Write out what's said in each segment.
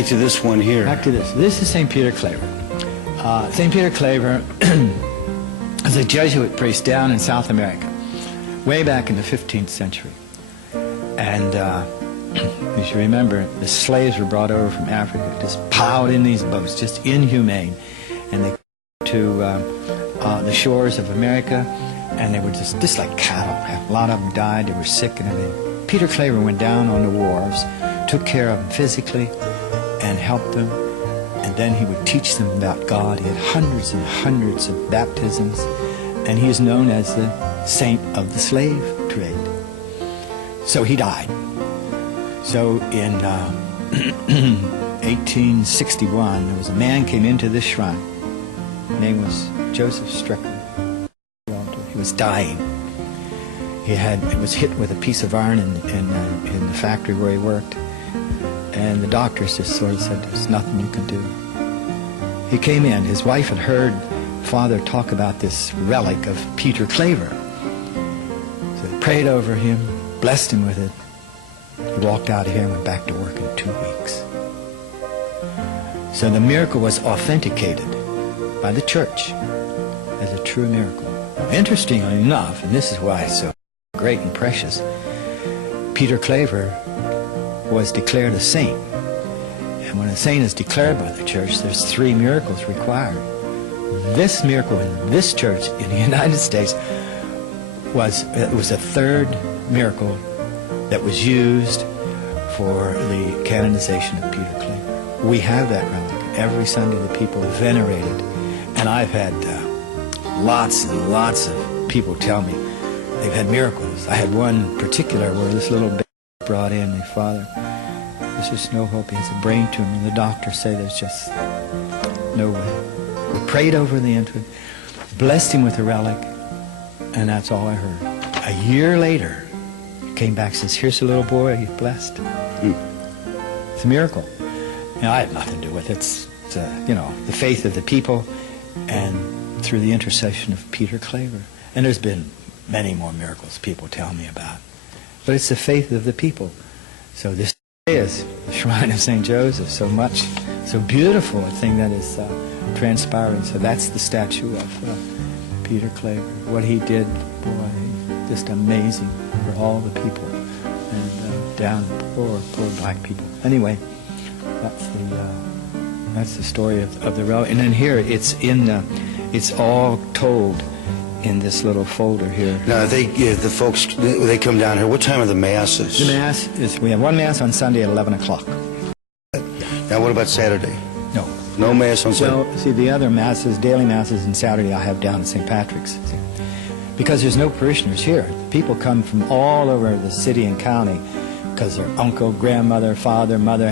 back to this one here. Back to this. This is St. Peter Claver. St. Peter Claver is a Jesuit priest down in South America, way back in the 15th century. And as you remember, the slaves were brought over from Africa, just piled in these boats, just inhumane. And they came to the shores of America, and they were just like cattle. A lot of them died, they were sick and everything. Peter Claver went down on the wharves, took care of them physically, and helped them. And then he would teach them about God. He had hundreds and hundreds of baptisms, and he is known as the saint of the slave trade. So he died. So in 1861, there was a man came into this shrine. His name was Joseph Strickland. He was dying. He was hit with a piece of iron in the factory where he worked. And the doctors just sort of said, there's nothing you can do. He came in. His wife had heard Father talk about this relic of Peter Claver. So they prayed over him, blessed him with it. He walked out of here and went back to work in 2 weeks. So the miracle was authenticated by the church as a true miracle. Now, interestingly enough, and this is why it's so great and precious, Peter Claver was declared a saint. And when a saint is declared by the church, there's 3 miracles required. This miracle in this church in the United States was the 3rd miracle that was used for the canonization of Peter Claver. We have that relic. Every Sunday the people venerate it. And I've had lots and lots of people tell me they've had miracles. I had one particular where this little baby brought in, my father, there's just no hope. He has a brain tumor, and the doctors say there's just no way. We prayed over the infant, blessed him with the relic, and that's all I heard. A year later, he came back and says, here's a little boy, he's blessed. It's a miracle. You know, I had nothing to do with it. It's you know, the faith of the people, and through the intercession of Peter Claver. And there's been many more miracles people tell me about. But it's the faith of the people. So this is the shrine of St. Joseph, so beautiful a thing that is transpiring. So that's the statue of Peter Claver. What he did, boy, just amazing for all the people, and down poor black people. Anyway, that's the story of the relic. And then here it's all told in this little folder here. Now, the folks, they come down here. What time are the masses? The mass is, we have one mass on Sunday at 11 o'clock. Now, what about Saturday? No. No mass on Saturday? Well, see, the other masses, daily masses, and Saturday I have down at St. Patrick's. See? Because there's no parishioners here. People come from all over the city and county because their uncle, grandmother, father, mother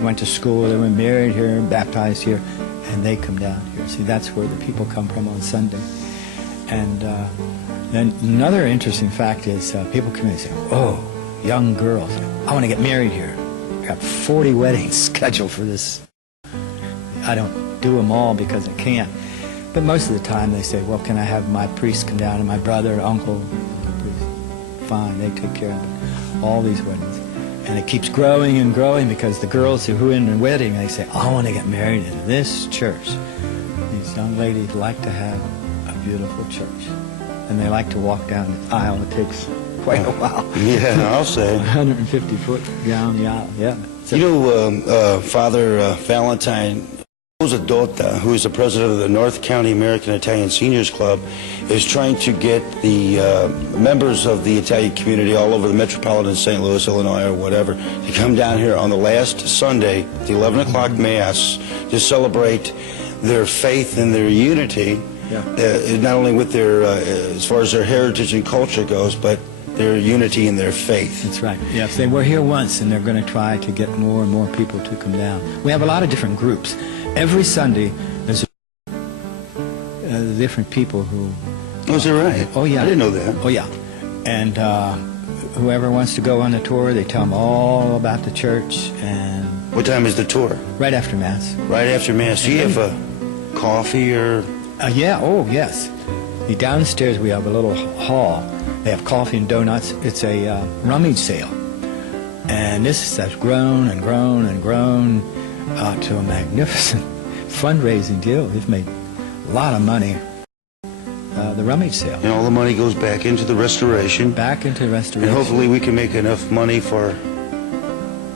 went to school, they were married here, baptized here, and they come down here. See, that's where the people come from on Sunday. And then another interesting fact is people come in and say, oh, young girls, I want to get married here. I got 40 weddings scheduled for this. I don't do them all because I can't. But most of the time they say, well, can I have my priest come down and my brother, uncle, fine, they take care of it. All these weddings. And it keeps growing and growing because the girls who are in the wedding, they say, I want to get married in this church. These young ladies like to have beautiful church, and they like to walk down the aisle. It takes quite a while. Yeah, I'll say 150 foot down the aisle. Yeah. So, you know, Father Valentine Dota, who is the president of the North County American Italian Seniors Club, is trying to get the members of the Italian community all over the metropolitan St. Louis, Illinois, or whatever, to come down here on the last Sunday, the 11 o'clock Mass, to celebrate their faith and their unity. Yeah. Not only with their, as far as their heritage and culture goes, but their unity in their faith. That's right. Yes, they were here once, and they're going to try to get more and more people to come down. We have a lot of different groups. Every Sunday, there's different people who... Oh, is that right? Oh, yeah. I didn't know that. Oh, yeah. And whoever wants to go on the tour, they tell them all about the church. And what time is the tour? Right after Mass. Right after Mass. Do you have a coffee or... Yeah, oh, yes. Downstairs we have a little hall. They have coffee and donuts. It's a rummage sale. And this has grown and grown and grown. to a magnificent fundraising deal. They've made a lot of money. The rummage sale. And all the money goes back into the restoration. Back into restoration. And hopefully we can make enough money for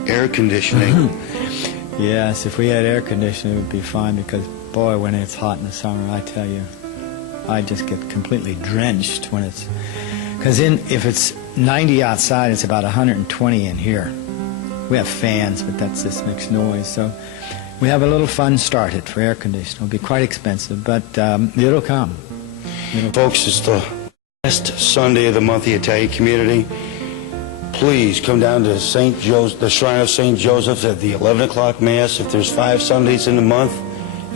air conditioning. Yes, if we had air conditioning, it would be fine, because, boy, when it's hot in the summer, I tell you, I just get completely drenched when it's... Because if it's 90 outside, it's about 120 in here. We have fans, but that just makes noise. So we have a little fund started for air conditioning. It'll be quite expensive, but it'll come. Folks, it's the last Sunday of the month, the Italian community. Please come down to St. Joseph, the Shrine of St. Joseph's at the 11 o'clock Mass. If there's 5 Sundays in the month,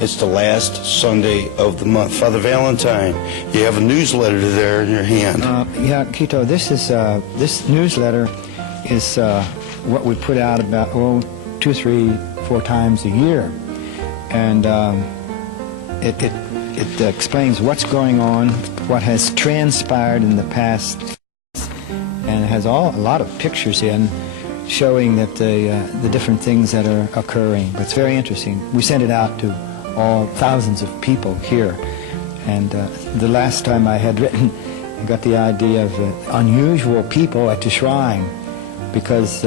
it's the last Sunday of the month. Father Valentine, you have a newsletter there in your hand. Yeah, Quito, this newsletter is what we put out about 2, 3, 4 times a year, and it explains what's going on, what has transpired in the past, and it has a lot of pictures in showing that the different things that are occurring. But it's very interesting. We sent it out to all thousands of people here, and the last time I had written, I got the idea of unusual people at the shrine, because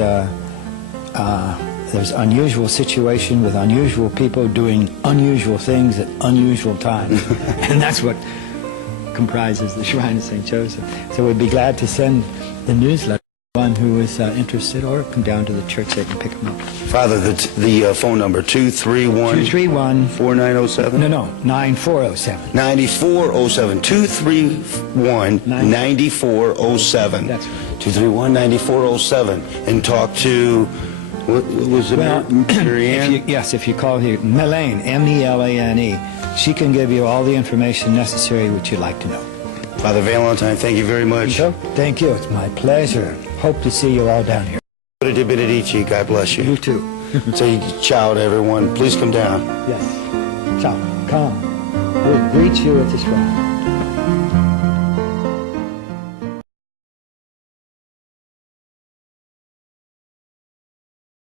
there's unusual situation with unusual people doing unusual things at unusual times. And that's what comprises the Shrine of St. Joseph. So we'd be glad to send the newsletter to anyone who is interested, or come down to the church. They can pick them up. Father, the phone number, 231... 231... 4907? No, 9407. 9407. 231-9407. That's right. 231-9407. And talk to... What was it, Marianne? If you call here, Melane, M-E-L-A-N-E, she can give you all the information necessary which you'd like to know. Father Valentine, thank you very much. Thank you. It's my pleasure. Hope to see you all down here. Benedici, God bless you. You too. Say ciao to everyone. Please come down. Yes. Ciao. Come. We'll greet you at the shrine.